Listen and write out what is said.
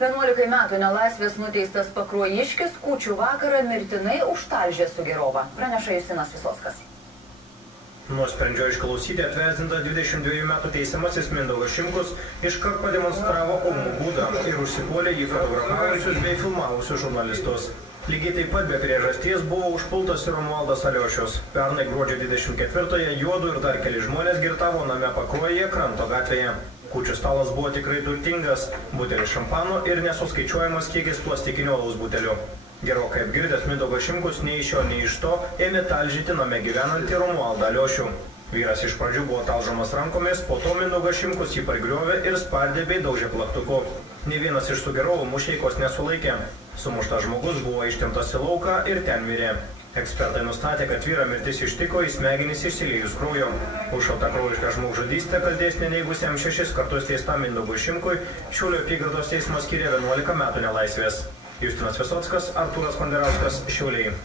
11 metų nelaisvės nuteistas pakruojiškis kūčių vakarą mirtinai užtalžė Sugirovą. Praneša Justinas Visockas. Nuosprendžio išklausyti atvesdintas 22 metų teisiamasis Mindaugas Šimkus iškart pademonstravo ūmų būdą ir užsipuolė jį fotografavusius bei filmavusius žurnalistus. Lygiai taip pat be priežasties buvo užpultas ir Romualdas Aliošius. Pernai gruodžio 24-ąją juodu ir dar keli žmonės girtavo name Pakruojyje Kranto gatvėje. Kūčių stalas buvo tikrai turtingas, butelis šampano ir nesuskaičiuojamas kiekis plastikinio alaus butelių. Gerokai apgirdęs Mindaugas Šimkus nei iš jo, nei iš to ėmė talžyti name gyvenantį Romualdą Aliošių. Vyras iš pradžių buvo talžomas rankomis, po to Mindaugas Šimkus jį pargriovė ir spardė bei daužė plaktuku. Nė vienas iš Sugirovų mušeikos nesulaikė. Sumuštas žmogus buvo ištemtas į lauką ir ten mirė. Ekspertai nustatė, kad vyrą mirtis ištiko į smegenis išsiliejus kraujo. Už šaltakraujišką žmogžudystę kaltės neneigusiam 6 kartus teistam Mindaugui Šimkui Šiaulių apygardos teismas skyrė 11 metų nelaisvės. Justinas Visockas, Artūras Konderauskas, Šiauliai.